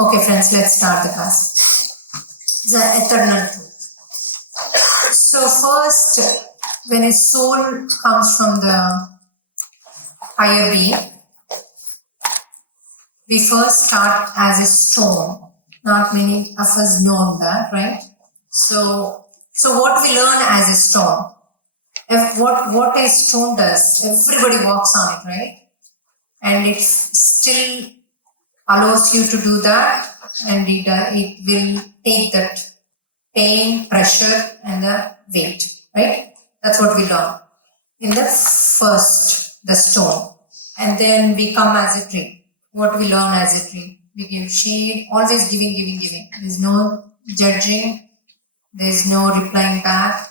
Okay, friends, let's start the class. The eternal truth. So first, when a soul comes from the higher being, we first start as a stone. Not many of us know that, right? So what we learn as a stone, what a stone does, everybody walks on it, right? And it still allows you to do that, and it will take that pain, pressure, and the weight, right? That's what we learn in the first, the stone. And then we come as a tree. What we learn as a tree, we give shade, always giving. There's no judging, there's no replying back.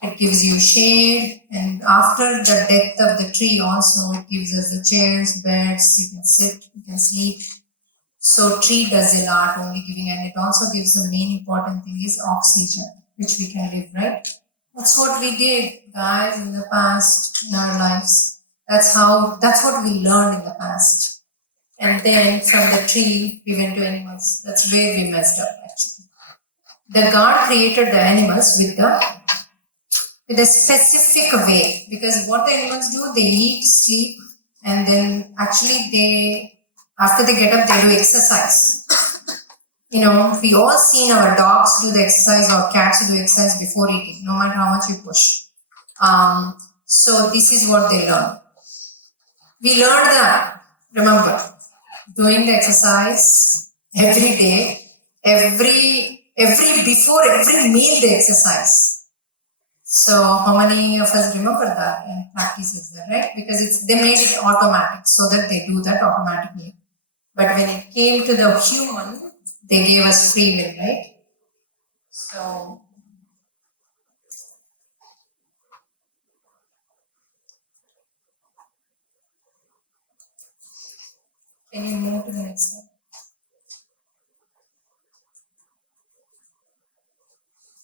It gives you shade, and after the death of the tree also, it gives us the chairs, beds, you can sit, you can sleep. So tree does a lot, only giving, and it also gives the main important thing is oxygen, which we can live, right? That's what we did, guys, in the past, in our lives. That's what we learned in the past. And then from the tree, we went to animals. That's where we messed up, actually. The God created the animals with a specific way, because what the animals do, they eat, sleep, and then actually after they get up, they do exercise. You know, we all seen our dogs do the exercise or cats do exercise before eating, no matter how much you push. So this is what they learn. We learned that, remember, doing the exercise every day, before every meal they exercise. So how many of us remember that and practices that, right? Because they made it automatic so that they do that automatically. But when it came to the human, they gave us free will, right? So can you move to the next slide?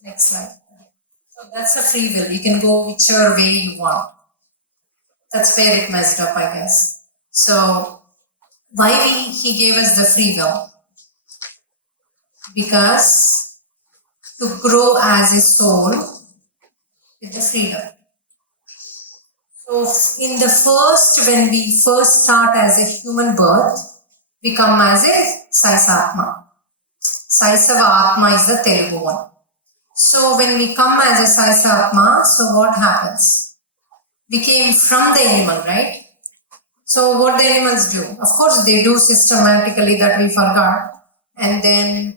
Next slide. So that's a free will. You can go whichever way you want. That's where it messed up, I guess. So why he gave us the free will? Because to grow as a soul with the freedom. So when we first start as a human birth, we come as a Saisatma. Saisava Atma is the Telugu one. So when we come as a Saisatma, so what happens? We came from the animal, right? So what the animals do? Of course, they do systematically, that we forgot. And then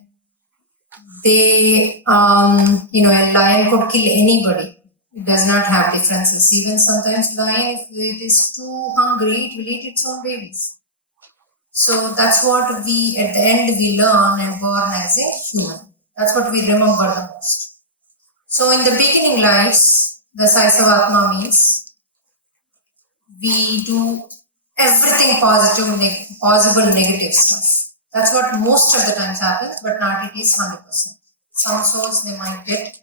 they, a lion could kill anybody. It does not have differences. Even sometimes lion, if it is too hungry, it will eat its own babies. So that's what at the end we learn and born as a human. That's what we remember the most. So in the beginning lives, the Saisavatma means we do everything positive, possible negative stuff. That's what most of the times happens, but not it is 100%. Some souls, they might get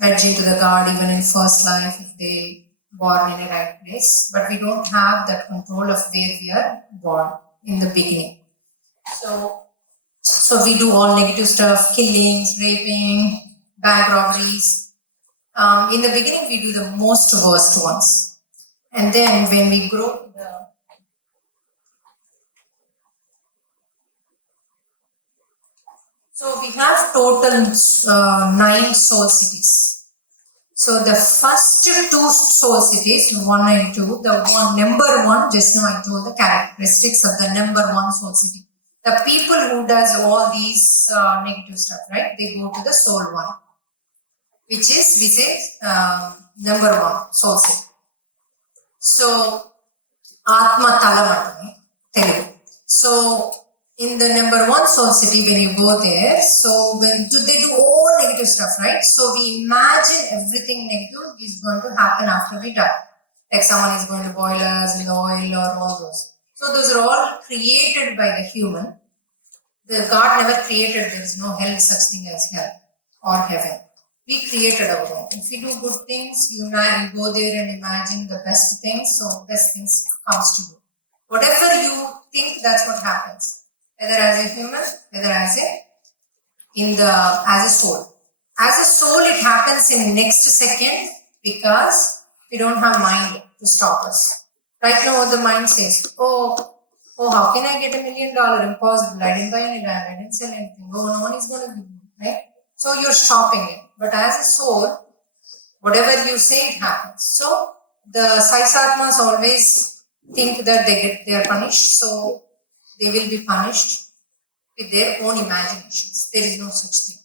merged into the God even in first life if they born in a right place, but we don't have that control of where we are born in the beginning. So we do all negative stuff, killings, raping, bank robberies. In the beginning, we do the most worst ones. And then when we grow so we have total 9 soul cities. So the first 2 soul cities, 1 and 2, number 1, just now I told the characteristics of the number 1 soul city. The people who does all these negative stuff, right? They go to the soul 1, which is, we say, number 1 soul city. So Atma Talamantane, Telugu. So in the number 1 soul city, when you go there, so they do all negative stuff, right? So we imagine everything negative is going to happen after we die. Like someone is going to boil us with oil or all those. So those are all created by the human. The God never created, there is no hell, such thing as hell or heaven. We created our own. If you do good things, you go there and imagine the best things, so best things comes to you. Whatever you think, that's what happens. whether as a human, whether as a soul. As a soul, it happens in next second because we don't have mind to stop us. Right now, what the mind says, oh, how can I get $1 million? Impossible. I didn't buy any land. I didn't sell anything. Oh, no one is going to give me, right? So you're stopping it. But as a soul, whatever you say, it happens. So the Saisatmas always think that they are punished, so they will be punished with their own imaginations. There is no such thing.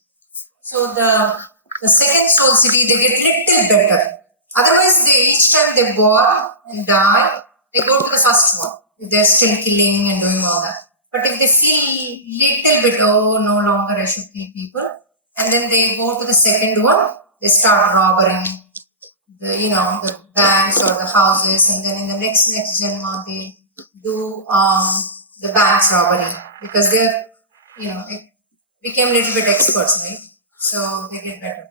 So the second soul city, they get little better. Otherwise, each time they born and die, they go to the first one. If they're still killing and doing all that. But if they feel little bit, oh, no longer I should kill people, and then they go to the second one, they start robbing the banks or the houses, and then in the next Janma they do the banks robbery because they're became a little bit experts, right? So they get better.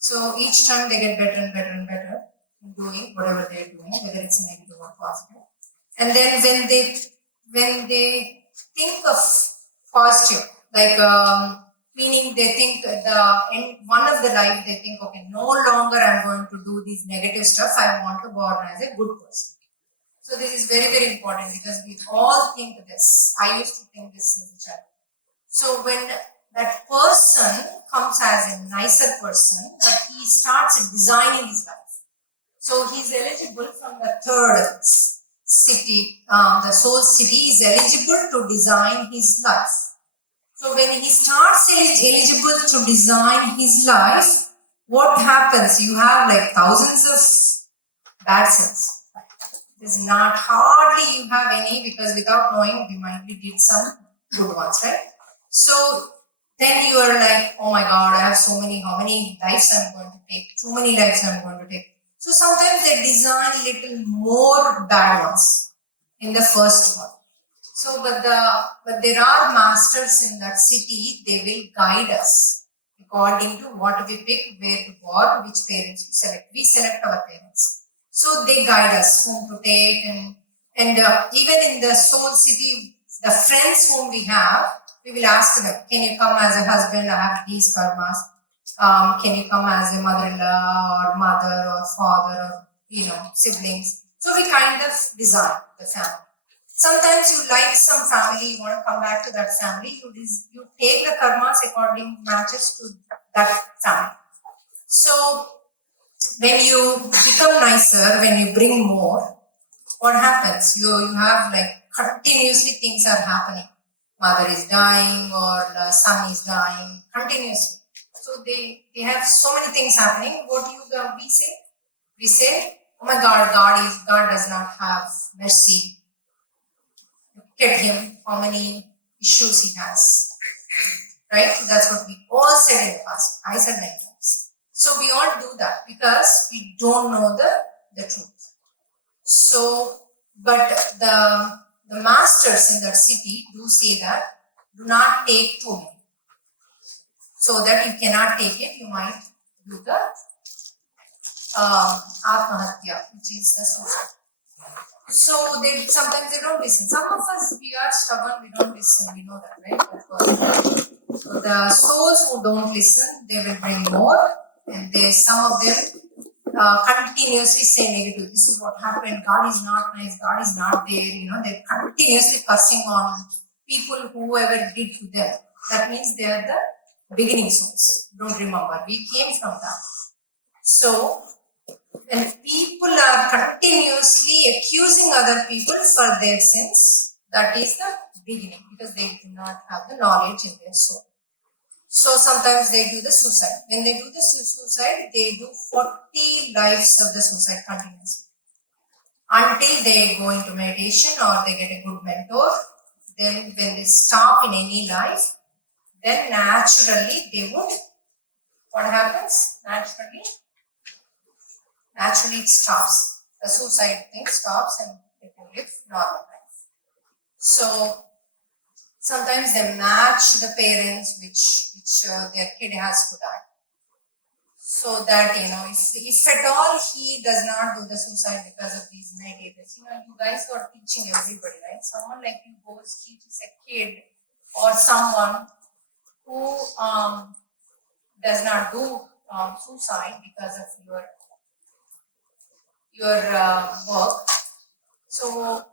So each time they get better and better and better in doing whatever they're doing, whether it's negative or positive. And then when they think of positive, like meaning they think in one of the life they think, okay, no longer I'm going to do this negative stuff. I want to born as a good person. So this is very, very important because we all think this. I used to think this in the child. So when that person comes as a nicer person, but he starts designing his life. So he is eligible from the third city, the soul city is eligible to design his life. So when he starts eligible to design his life, what happens? You have like thousands of bad sins. There's not hardly you have any because without knowing we might be did some good ones, right? So then you are like, oh my God, I have so many, how many lives I'm going to take? Too many lives I'm going to take. So sometimes they design little more bad ones in the first one. So, but there are masters in that city, they will guide us according to what we pick, where to go, which parents to select. We select our parents. So they guide us whom to take and even in the soul city, the friends whom we have, we will ask them, can you come as a husband? I have these karmas. Can you come as a mother-in-law or mother or father or siblings? So we kind of design the family. Sometimes you like some family, you want to come back to that family, you take the karmas according matches to that family. So when you become nicer, when you bring more, what happens? You have like continuously things are happening. Mother is dying or the son is dying continuously. So they have so many things happening. What we say? We say, oh my God, God does not have mercy. Look at him, how many issues he has. Right? That's what we all said in the past. I said many times. So we all do that because we don't know the truth. So, but the masters in that city do say that do not take too many. So that you cannot take it, you might do the Atmahatya, which is the suicide. So sometimes they don't listen. Some of us, we are stubborn, we don't listen, we know that, right? So the souls who don't listen, they will bring more, and some of them continuously say negative. This is what happened. God is not nice. God is not there. They're continuously cursing on people whoever did to them. That means they are the beginning souls. Don't remember. We came from that. So when people are continuously accusing other people for their sins, that is the beginning because they do not have the knowledge in their soul. So sometimes they do the suicide. When they do the suicide, they do 40 lives of the suicide continuously. Until they go into meditation or they get a good mentor. Then when they stop in any life, then naturally they would, what happens? Naturally it stops. The suicide thing stops and they can live normal life. So sometimes they match the parents which their kid has to die. So that, if at all he does not do the suicide because of these negatives, you guys are teaching everybody, right? Someone like you goes teaches a kid or someone who does not do suicide because of your work. So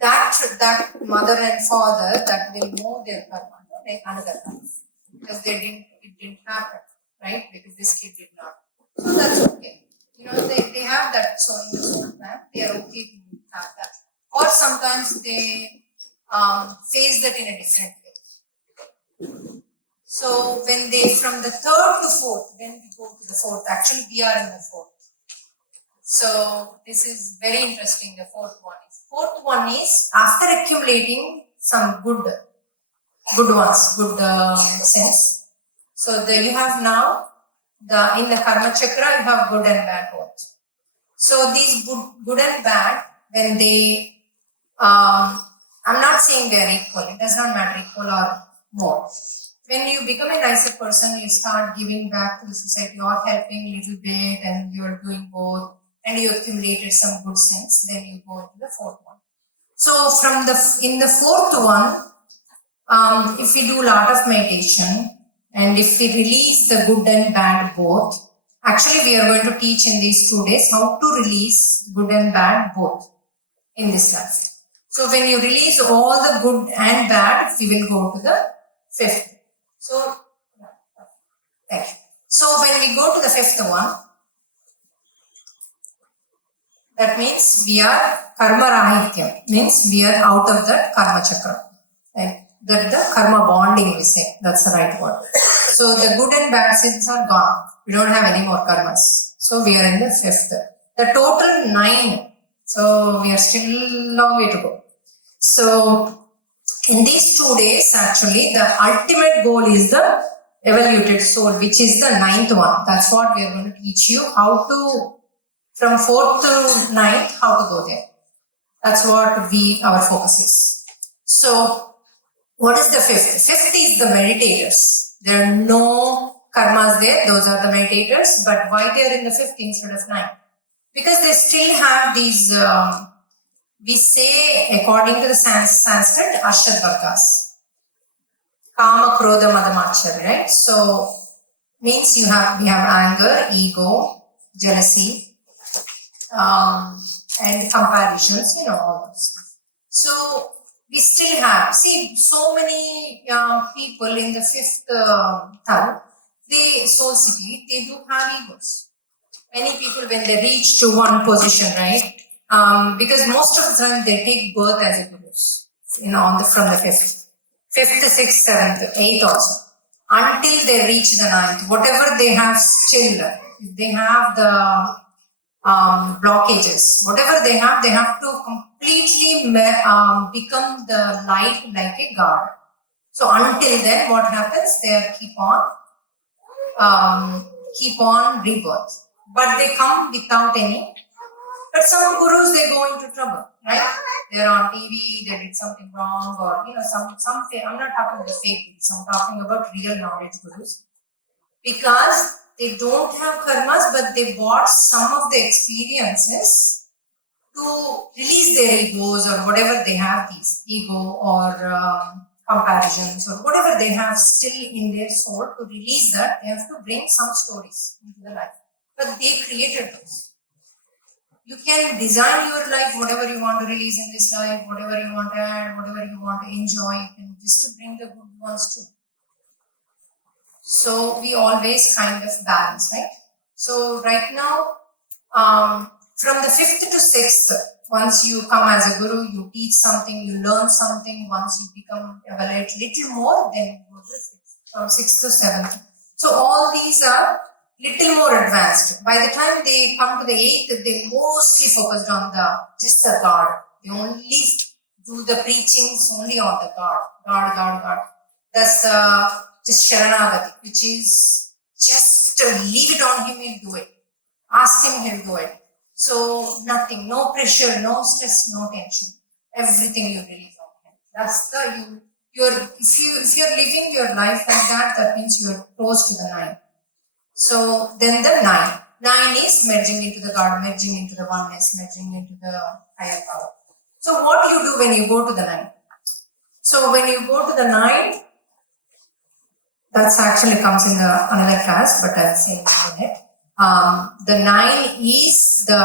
that mother and father that will know their karma, like another life, because it didn't happen, right? Because this kid did not. So that's okay. They have that. So in the soul plan, they are okay to have that. Or sometimes they face that in a different way. So when they from the third to fourth, when we go to the fourth, actually we are in the fourth. So this is very interesting. The fourth one is after accumulating some good ones, good sense. So you have now in the karma chakra you have good and bad both. So these good and bad, when they I'm not saying they are equal. It does not matter equal or more. When you become a nicer person, you start giving back to the society or helping a little bit, and you're doing both, and you accumulated some good sense, then you go into the fourth one. So in the fourth one, if we do a lot of meditation, and if we release the good and bad both, actually we are going to teach in these 2 days how to release good and bad both in this life. So when you release all the good and bad, we will go to the fifth. So, thank you. So when we go to the fifth one, that means we are karma rahitya, means we are out of the karma chakra. Right? That the karma bonding we say, that's the right word. So the good and bad sins are gone. We don't have any more karmas. So we are in the fifth. The total 9. So we are still long way to go. So in these 2 days, actually, the ultimate goal is the evoluted soul, which is the 9th one. That's what we are going to teach you, how to, from 4th to 9th, how to go there. That's what our focus is. So, what is the 5th? 5th is the meditators. There are no karmas there, those are the meditators, but why they are in the 5th instead of 9th? Because they still have these, we say, according to the Sanskrit, Ashtadvargas. Kama, Krodha, Madhamachari, right? So, means we have anger, ego, jealousy, and comparisons, all those stuff. So, we still have, so many people in the 5th third, soul city, they do have egos. Many people, when they reach to one position, right? Because most of the time they take birth as a gurus, from the 5th, 6th, 7th, 8th also, until they reach the 9th. Whatever they have still, if they have the blockages, whatever they have to completely become the light like a god. So until then, what happens? They keep on rebirth. But they come without any. But some gurus, they go into trouble, right? They're on TV, they did something wrong, or some. I'm not talking about fake gurus. I'm talking about real knowledge gurus, because they don't have karmas, but they bought some of the experiences to release their egos or whatever they have, these ego or comparisons or whatever they have still in their soul. To release that, they have to bring some stories into the life. But they created those. You can design your life, whatever you want to release in this life, whatever you want to add, whatever you want to enjoy, you can just to bring the good ones too. So we always kind of balance, right? So right now, from the 5th to 6th, once you come as a guru, you teach something, you learn something. Once you become evaluate little more, then you go to the 6th, from 6th to 7th. So all these are little more advanced. By the time they come to the 8th, they mostly focused on just the God. They only do the preachings only on the God. That's just Sharanagati, which is just leave it on him, he'll do it. Ask him, he'll do it. So nothing, no pressure, no stress, no tension. Everything you release on him. That's if you're living your life like that, that means you're close to the 9. So then the 9. 9 is merging into the God, merging into the oneness, merging into the higher power. So what do you do when you go to the 9? So when you go to the 9, That's actually comes in another class, but I'll say in a minute. The 9 is the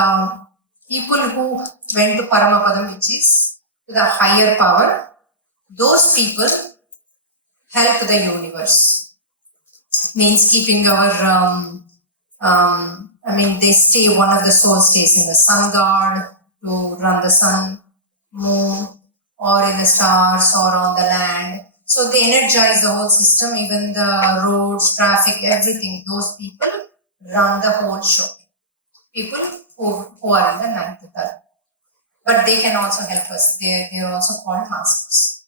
people who went to Paramapadam, which is to the higher power. Those people help the universe. Means keeping our, they stay, one of the souls stays in the sun god to run the sun, moon, or in the stars or on the land. So they energize the whole system, even the roads, traffic, everything. Those people run the whole show. People who are in the ninth earth. But they can also help us. They are also called masters.